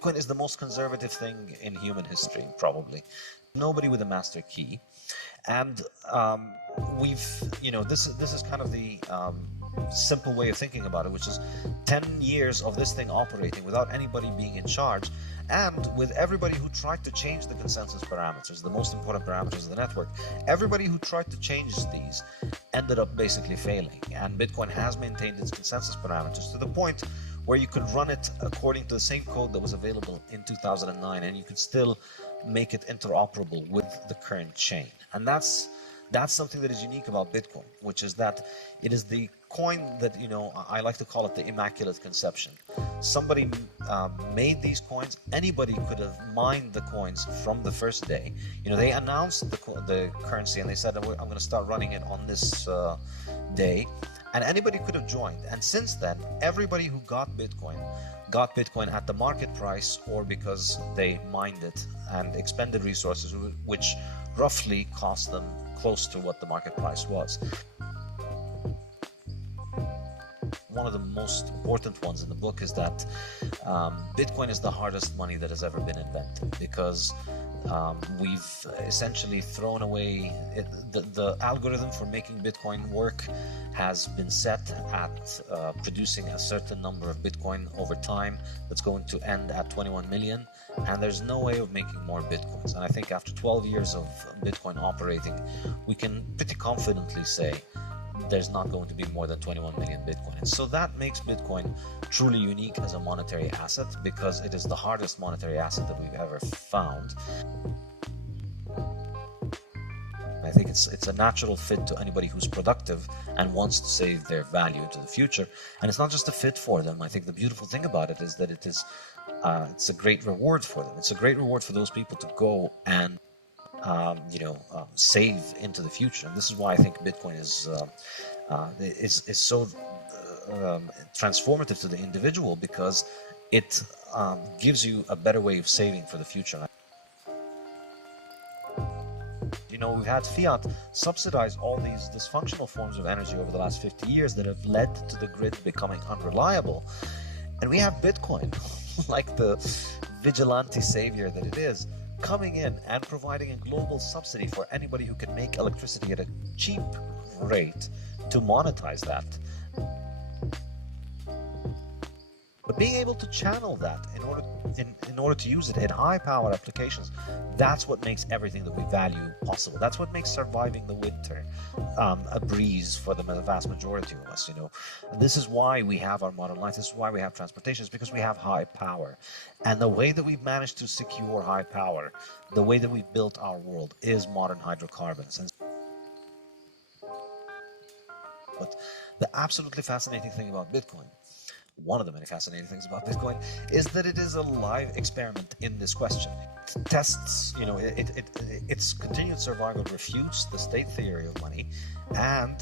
Bitcoin is the most conservative thing in human history, probably. Nobody with a master key. And this is kind of the simple way of thinking about it, which is 10 years of this thing operating without anybody being in charge, and with everybody who tried to change the consensus parameters, the most important parameters of the network. Everybody who tried to change these ended up basically failing, and Bitcoin has maintained its consensus parameters to the point where you could run it according to the same code that was available in 2009, and you could still make it interoperable with the current chain. And that's something that is unique about Bitcoin, which is that it is the coin that, I like to call it the Immaculate Conception. Somebody made these coins. Anybody could have mined the coins from the first day. They announced the currency and they said, I'm going to start running it on this day. And anybody could have joined. And since then, everybody who got Bitcoin at the market price, or because they mined it and expended resources, which roughly cost them close to what the market price was. One of the most important ones in the book is that Bitcoin is the hardest money that has ever been invented, because we've essentially thrown away the algorithm for making Bitcoin work has been set at producing a certain number of Bitcoin over time that's going to end at 21 million, and there's no way of making more Bitcoins. And I think after 12 years of Bitcoin operating, we can pretty confidently say there's not going to be more than 21 million Bitcoin. And so that makes Bitcoin truly unique as a monetary asset, because it is the hardest monetary asset that we've ever found. I think it's a natural fit to anybody who's productive and wants to save their value into the future. And it's not just a fit for them. I think the beautiful thing about it is that it's a great reward for them. It's a great reward for those people to go and save into the future. And this is why I think Bitcoin is so transformative to the individual, because it gives you a better way of saving for the future. We've had Fiat subsidize all these dysfunctional forms of energy over the last 50 years that have led to the grid becoming unreliable. And we have Bitcoin, like the vigilante savior that it is, coming in and providing a global subsidy for anybody who can make electricity at a cheap rate to monetize that. But being able to channel that in order to use it in high power applications, that's what makes everything that we value possible. That's what makes surviving the winter a breeze for the vast majority of us. This is why we have our modern life. This is why we have transportation. It's because we have high power. And the way that we've managed to secure high power, the way that we've built our world, is modern hydrocarbons. But the absolutely fascinating thing about Bitcoin, one of the many fascinating things about Bitcoin, is that it is a live experiment in this question. It tests, its continued survival refutes the state theory of money, and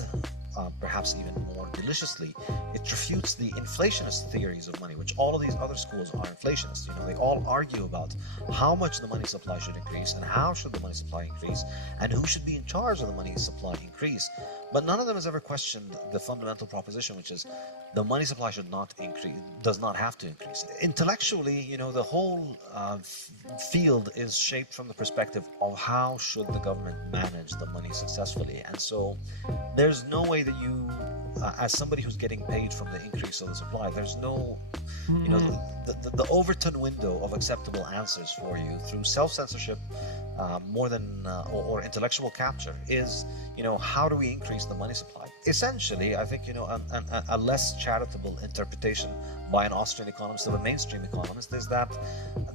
perhaps even more deliciously, it refutes the inflationist theories of money, which all of these other schools are inflationists. They all argue about how much the money supply should increase, and how should the money supply increase, and who should be in charge of the money supply increase. But none of them has ever questioned the fundamental proposition, which is the money supply should not increase, does not have to increase. Intellectually, the whole field is shaped from the perspective of how should the government manage the money successfully. And so there's no way that you, as somebody who's getting paid from the increase of the supply, there's no, the Overton window of acceptable answers for you through self-censorship, more than or intellectual capture, is how do we increase the money supply? Essentially, I think a less charitable interpretation by an Austrian economist of a mainstream economist is that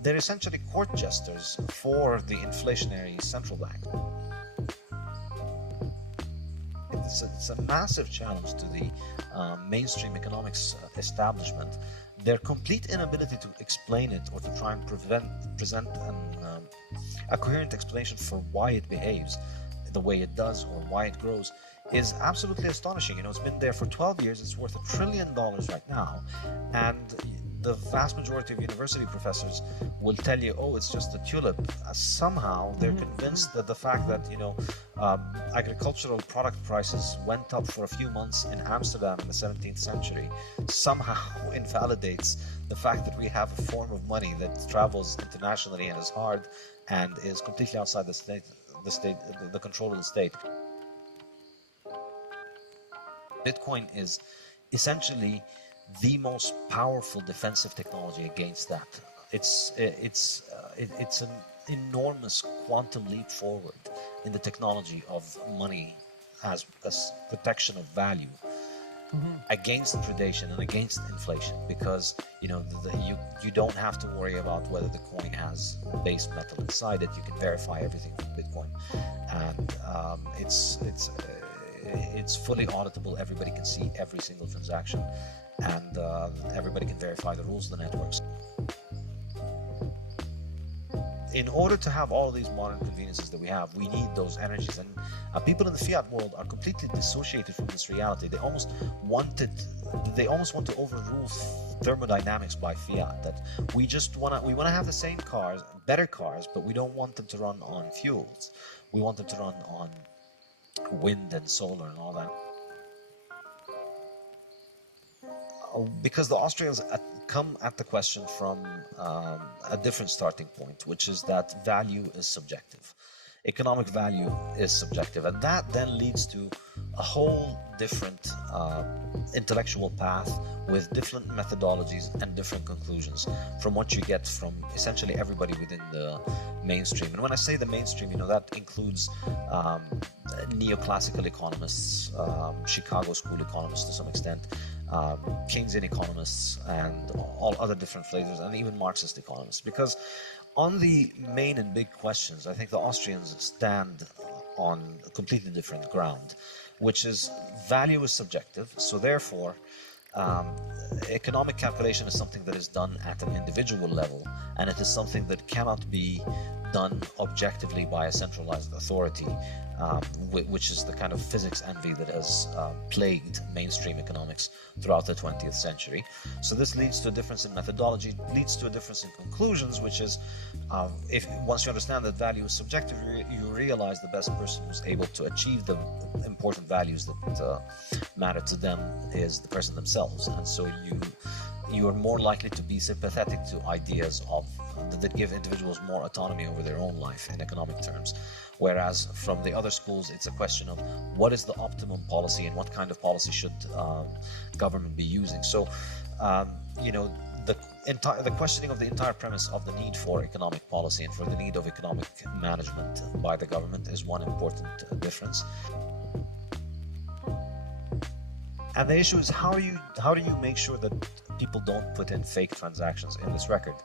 they're essentially court jesters for the inflationary central bank. It's a massive challenge to the mainstream economics establishment. Their complete inability to explain it, or to try and present a coherent explanation for why it behaves the way it does, or why it grows, is absolutely astonishing. It's been there for 12 years. It's worth $1 trillion right now, and the vast majority of university professors will tell you, oh, it's just a tulip. Somehow they're convinced that the fact that, agricultural product prices went up for a few months in Amsterdam in the 17th century somehow invalidates the fact that we have a form of money that travels internationally and is hard and is completely outside the control of the state. Bitcoin is essentially the most powerful defensive technology against that. It's an enormous quantum leap forward in the technology of money as protection of value against predation and against inflation, because you don't have to worry about whether the coin has base metal inside it. You can verify everything with Bitcoin, and it's fully auditable. Everybody can see every single transaction, and everybody can verify the rules of the networks. In order to have all of these modern conveniences that we have, we need those energies, and people in the fiat world are completely dissociated from this reality. They almost want to overrule thermodynamics by fiat. That we want to have the same cars, better cars, but we don't want them to run on fuels. We want them to run on wind and solar and all that. Because the Austrians come at the question from a different starting point, which is that value is subjective. Economic value is subjective, and that then leads to a whole different intellectual path with different methodologies and different conclusions from what you get from essentially everybody within the mainstream. And when I say the mainstream, that includes neoclassical economists, Chicago school economists to some extent, Keynesian economists, and all other different flavors, and even Marxist economists. Because on the main and big questions, I think the Austrians stand on a completely different ground, which is value is subjective, so therefore economic calculation is something that is done at an individual level, and it is something that cannot be done objectively by a centralized authority, which is the kind of physics envy that has plagued mainstream economics throughout the 20th century. So this leads to a difference in methodology, leads to a difference in conclusions, which is once you understand that value is subjective, you realize the best person who's able to achieve the important values that matter to them is the person themselves. And so you are more likely to be sympathetic to ideas that give individuals more autonomy over their own life in economic terms. Whereas from the other schools, it's a question of what is the optimum policy and what kind of policy should government be using. So, the questioning of the entire premise of the need for economic policy and for the need of economic management by the government is one important difference. And the issue is how do you make sure that people don't put in fake transactions in this record?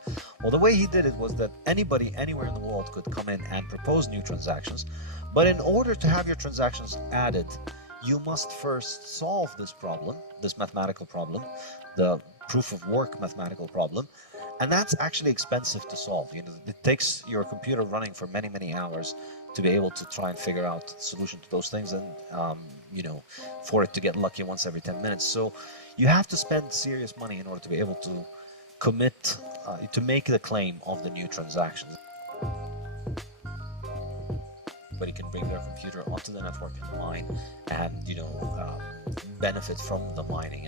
Well, the way he did it was that anybody anywhere in the world could come in and propose new transactions, but in order to have your transactions added, you must first solve this problem, this mathematical problem, the proof of work mathematical problem, and that's actually expensive to solve. It takes your computer running for many, many hours to be able to try and figure out the solution to those things, and for it to get lucky once every 10 minutes. So you have to spend serious money in order to be able to commit to make the claim of the new transactions. Everybody can bring their computer onto the network and mine, and benefit from the mining.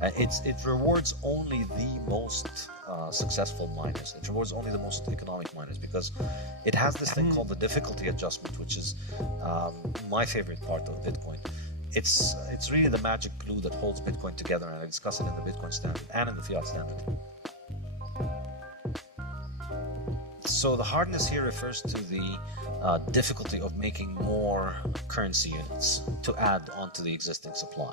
And it rewards only the most successful miners. It rewards only the most economic miners, because it has this thing called the difficulty adjustment, which is my favorite part of Bitcoin. It's really the magic glue that holds Bitcoin together, and I discuss it in the Bitcoin standard and in the fiat standard. So the hardness here refers to the difficulty of making more currency units to add onto the existing supply.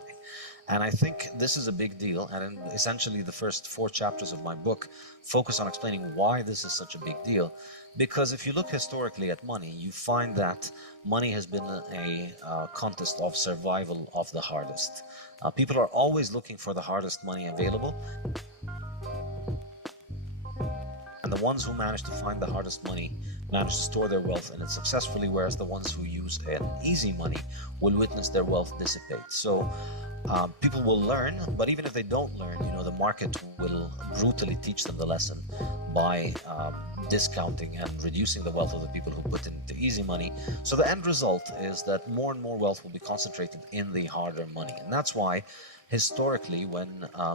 And I think this is a big deal, and essentially the first 4 chapters of my book focus on explaining why this is such a big deal. Because if you look historically at money, you find that money has been a contest of survival of the hardest. People are always looking for the hardest money available, and the ones who manage to find the hardest money manage to store their wealth in it successfully, whereas the ones who use an easy money will witness their wealth dissipate. So People will learn, but even if they don't learn, the market will brutally teach them the lesson by discounting and reducing the wealth of the people who put into easy money. So the end result is that more and more wealth will be concentrated in the harder money. And that's why historically, when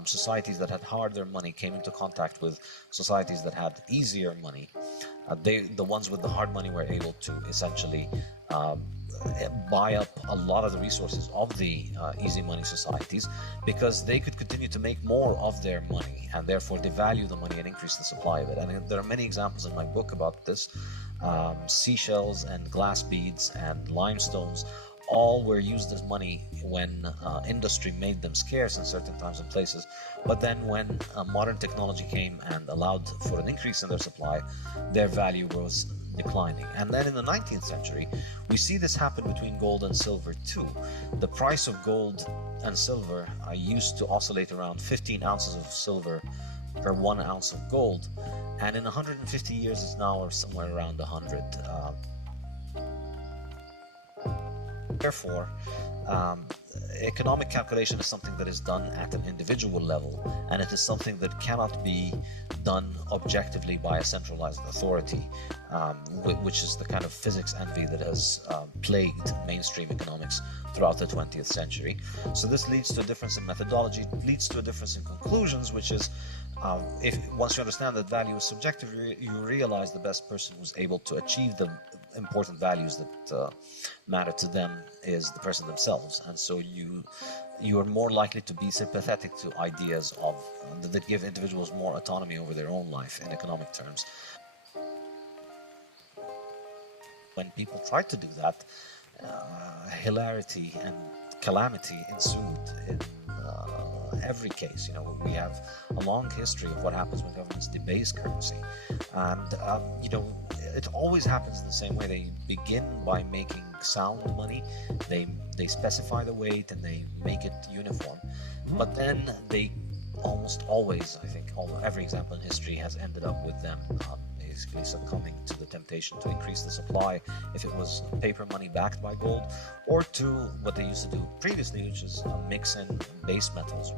societies that had harder money came into contact with societies that had easier money, the ones with the hard money were able to essentially buy up a lot of the resources of the easy money societies, because they could continue to make more of their money and therefore devalue the money and increase the supply of it. And there are many examples in my book about this. Seashells and glass beads and limestones all were used as money when industry made them scarce in certain times and places. But then when modern technology came and allowed for an increase in their supply, their value was declining. And then in the 19th century, we see this happen between gold and silver too. The price of gold and silver used to oscillate around 15 ounces of silver per 1 ounce of gold, and in 150 years it's now somewhere around 100. Therefore, economic calculation is something that is done at an individual level, and it is something that cannot be done objectively by a centralized authority, which is the kind of physics envy that has plagued mainstream economics throughout the 20th century. So this leads to a difference in methodology, leads to a difference in conclusions, which is if once you understand that value is subjective, you realize the best person who's able to achieve the important values that matter to them is the person themselves, and so you are more likely to be sympathetic to ideas of that give individuals more autonomy over their own life in economic terms. When people tried to do that, hilarity and calamity ensued in every case. We have a long history of what happens when governments debase currency, and it always happens in the same way. They begin by making sound money, they specify the weight and they make it uniform, but then they almost always, I think every example in history has ended up with them basically succumbing to the temptation to increase the supply if it was paper money backed by gold, or to what they used to do previously, which is mix in base metals